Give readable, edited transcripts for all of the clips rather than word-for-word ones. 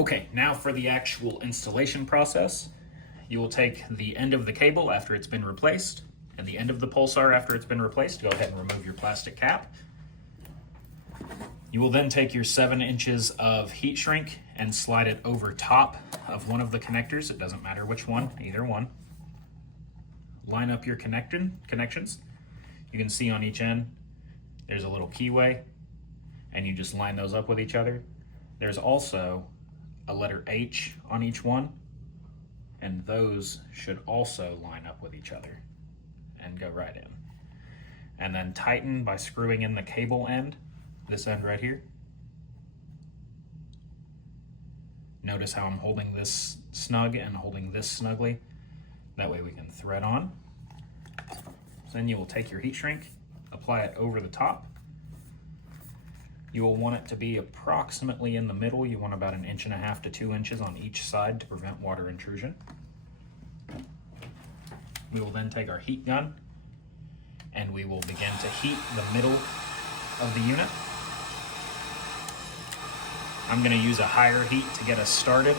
Okay, now for the actual installation process. You will take the end of the cable after it's been replaced and the end of the Pulsar after it's been replaced. Go ahead and remove your plastic cap. You will then take your 7 inches of heat shrink and slide it over top of one of the connectors. It doesn't matter which one, either one. Line up your connections. You can see on each end, there's a little keyway, and you just line those up with each other. There's also a letter H on each one, and those should also line up with each other and go right in. And then tighten by screwing in the cable end, this end right here. Notice how I'm holding this snug and holding this snugly. That way we can thread on. So then you will take your heat shrink, apply it over the top. You will want it to be approximately in the middle. You want about 1.5 inches to 2 inches on each side to prevent water intrusion. We will then take our heat gun and we will begin to heat the middle of the unit. I'm going to use a higher heat to get us started.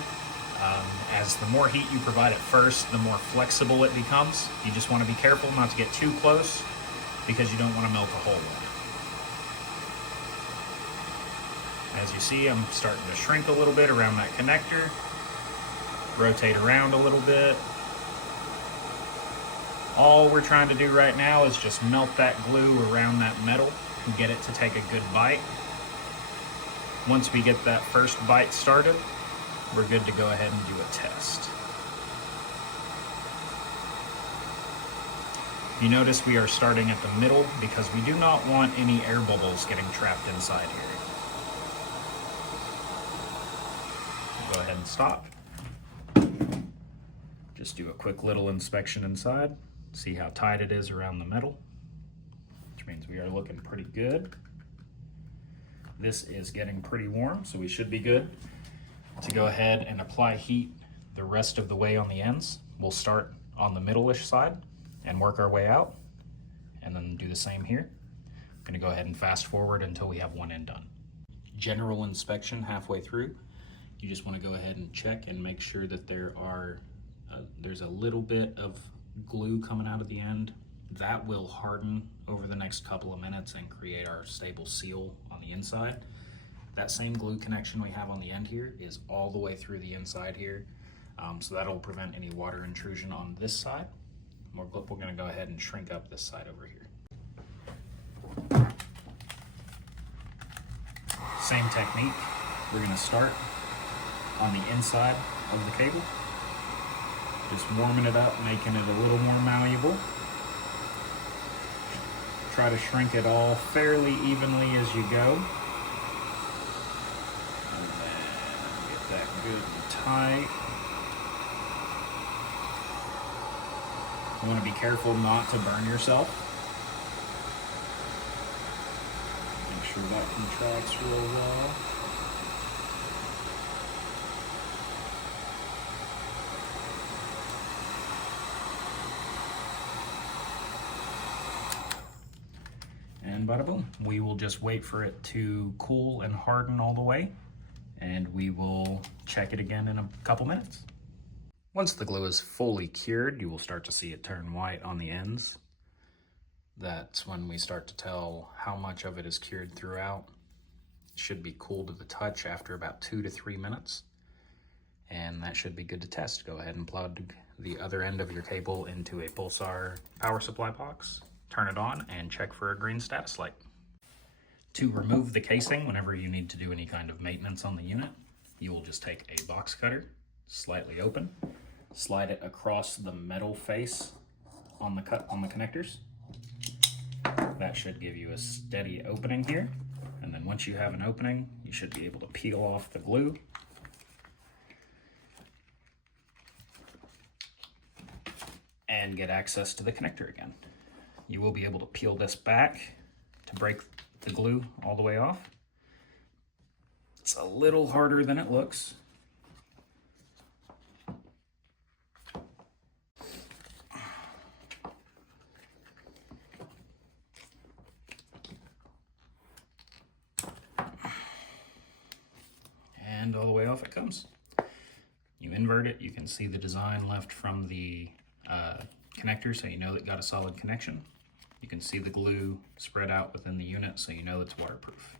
As the more heat you provide at first, the more flexible it becomes. You just want to be careful not to get too close because you don't want to melt a hole in it. As you see, I'm starting to shrink a little bit around that connector. Rotate around a little bit. All we're trying to do right now is just melt that glue around that metal and get it to take a good bite. Once we get that first bite started, we're good to go ahead and do a test. You notice we are starting at the middle because we do not want any air bubbles getting trapped inside here. Go ahead and stop. Just do a quick little inspection inside. See how tight it is around the metal, which means we are looking pretty good. This is getting pretty warm, so we should be good to go ahead and apply heat the rest of the way on the ends. We'll start on the middle-ish side and work our way out, and then do the same here. I'm gonna go ahead and fast forward until we have one end done. General inspection halfway through. You just want to go ahead and check and make sure that there's a little bit of glue coming out of the end. That will harden over the next couple of minutes and create our stable seal on the inside. That same glue connection we have on the end here is all the way through the inside here. So that'll prevent any water intrusion on this side. We're going to go ahead and shrink up this side over here. Same technique. We're going to start on the inside of the cable. Just warming it up, making it a little more malleable. Try to shrink it all fairly evenly as you go. And then get that good and tight. You want to be careful not to burn yourself. Make sure that contracts real well. And bada boom. We will just wait for it to cool and harden all the way, and we will check it again in a couple minutes. Once the glue is fully cured, you will start to see it turn white on the ends. That's when we start to tell how much of it is cured throughout. It should be cool to the touch after about 2 to 3 minutes, and that should be good to test. Go ahead and plug the other end of your cable into a Pulsar power supply box. Turn it on and check for a green status light. To remove the casing whenever you need to do any kind of maintenance on the unit, you will just take a box cutter, slightly open, slide it across the metal face on the connectors. That should give you a steady opening here. And then once you have an opening, you should be able to peel off the glue. And get access to the connector again. You will be able to peel this back to break the glue all the way off. It's a little harder than it looks. and all the way off it comes. You invert it, you can see the design left from the connector, so you know that got a solid connection. You can see the glue spread out within the unit, so you know it's waterproof.